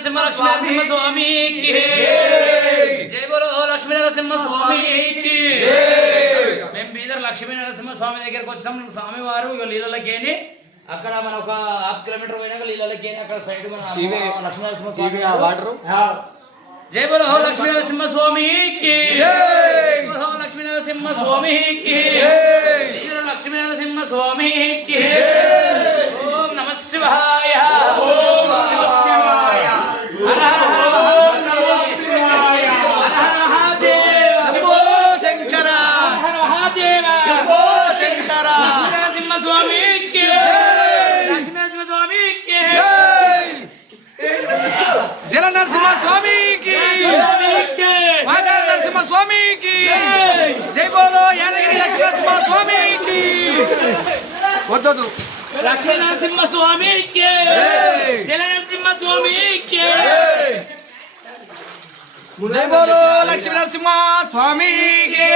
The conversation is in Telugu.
నరసింహ లక్ష్మీ నరసింహ స్వామికి జై బోలో లక్ష్మీ నరసింహ స్వామికి. మేము బీదర్ లక్ష్మీ నరసింహ స్వామి దగ్గరకు వచ్చినాం. స్వామి వారు ఇక లీలలకేని అక్కడ మన ఒక హాఫ్ కిలోమీటర్ పోయినాక లీలలకేని అక్కడ సైడ్ మన లక్ష్మీ నరసింహ స్వామి వాటర్. జై బోలో లక్ష్మీ నరసింహ స్వామికి లక్ష్మీ నరసింహ స్వామికి లక్ష్మీ నరసింహ స్వామికి. ఓం నమ శివాయ ఓం శివ శివాయ హర ఓం నమ శివాయ హర మహాదేవ శంభో శంకర హర మహాదేవ శంభో శంకర. లక్ష్మీ నరసింహ స్వామికి లక్ష్మీ నరసింహ స్వామికి జల నరసింహ స్వామికి వాగర్ నరసింహ స్వామికి జై బోలో యాదగిరి లక్ష్మీ నరసింహ స్వామికి. వద్దదు లక్ష్మీ నరసింహ స్వామికి జల నరసింహ స్వామికి జై బోలో లక్ష్మీ నరసింహ స్వామికి.